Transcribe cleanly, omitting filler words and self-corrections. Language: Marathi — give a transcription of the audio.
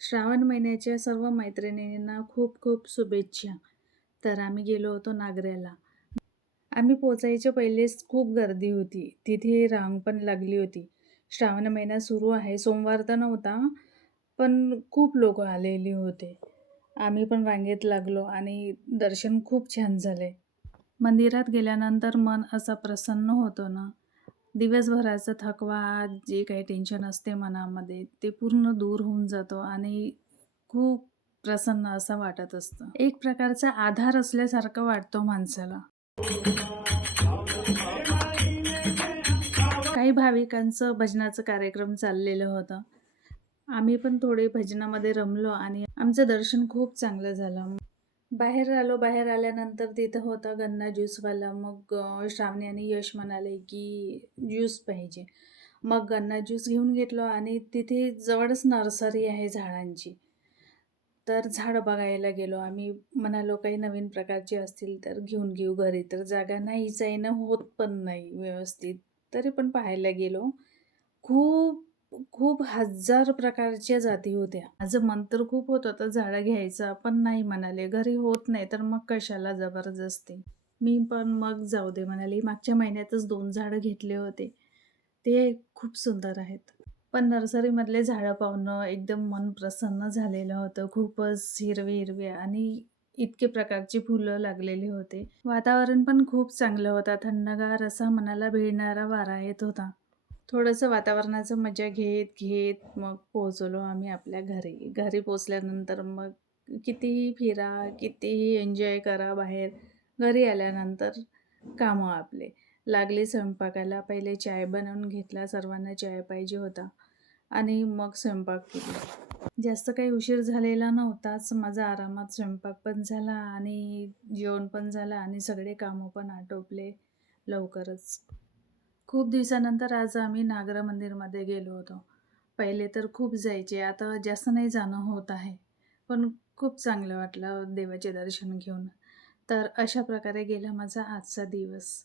श्रावण महिन्याच्या सर्व मैत्रिणींना खूप खूप शुभेच्छा. तर आम्ही गेलो होतो नागऱ्याला. आम्ही पोचायच्या पहिलेच खूप गर्दी होती. तिथे रांग पण लागली होती. श्रावण महिना सुरू आहे. सोमवार तर नव्हता, पण खूप लोकं आलेले होते. आम्ही पण रांगेत लागलो आणि दर्शन खूप छान झाले. मंदिरात गेल्यानंतर मन असं प्रसन्न होतं ना, दिवसभराचा थकवा, जे काही टेन्शन असते मनामध्ये, ते पूर्ण दूर होऊन जातं आणि खूप प्रसन्न असं वाटत असतं. एक प्रकारचा आधार असल्यासारखं वाटतो माणसाला. काही भाविकांचं भजनाचं कार्यक्रम चाललेलं होतं. आम्ही पण थोडे भजनामध्ये रमलो आणि आमचं दर्शन खूप चांगलं झालं. बाहेर आलो. बाहेर आल्यानंतर तिथं होता गन्ना ज्यूसवाला. मग श्रावणी आणि यश म्हणाले, की ज्यूस पाहिजे. मग गन्ना ज्यूस घेऊन घेतलो आणि तिथे जवळच नर्सरी आहे झाडांची. तर झाडं बघायला गेलो आम्ही. म्हणालो काही नवीन प्रकारचे असतील तर घेऊन घेऊ घरी. तर जागा नाहीच आहे ना, होत पण नाही व्यवस्थित. तरी पण पाहायला गेलो. खूप खूप हजार प्रकारच्या जाती होत्या. माझं मन तर खूप होत होतं झाडं घ्यायचं, पण नाही म्हणाले, "घरी होत नाही, तर मग कशाला जबरदस्ती." मी पण मग जाऊ दे म्हणाले. मागच्या महिन्यातच 2 झाडं घेतले होते. ते खूप सुंदर आहेत. पण नर्सरीमधले झाडं पाहून एकदम मन प्रसन्न झालेलं होतं. खूपच हिरवे-हिरवे आणि इतके प्रकारची फुलं लागलेली होते. वातावरण पण खूप चांगलं होतं. थंडगार असा मनाला भिडणारा वारा येत होता. थोडंसं वातावरणाचं मजा घेत मग पोहोचलो आम्ही आपल्या घरी. घरी पोहोचल्यानंतर मग कितीही फिरा, कितीही एन्जॉय करा बाहेर. घरी आल्यानंतर कामं आपले. लागले स्वयंपाकाला. पहिले चाय बनवून घेतला. सर्वांना चाय पाहिजे होता आणि मग स्वयंपाक केला. जास्त काही उशीर झालेला नव्हताच. माझा आरामात स्वयंपाक पण झाला आणि जेवण पण झालं आणि सगळे कामं पण आटोपले लवकरच. खूप दिवसानंतर आज आम्ही नागरा मंदिरमध्ये गेलो होतो. पहिले तर खूप जायचे, आता जास्त नाही जाणं होत आहे. पण खूप चांगलं वाटलं देवाचे दर्शन घेऊन. तर अशा प्रकारे गेला माझा आजचा दिवस.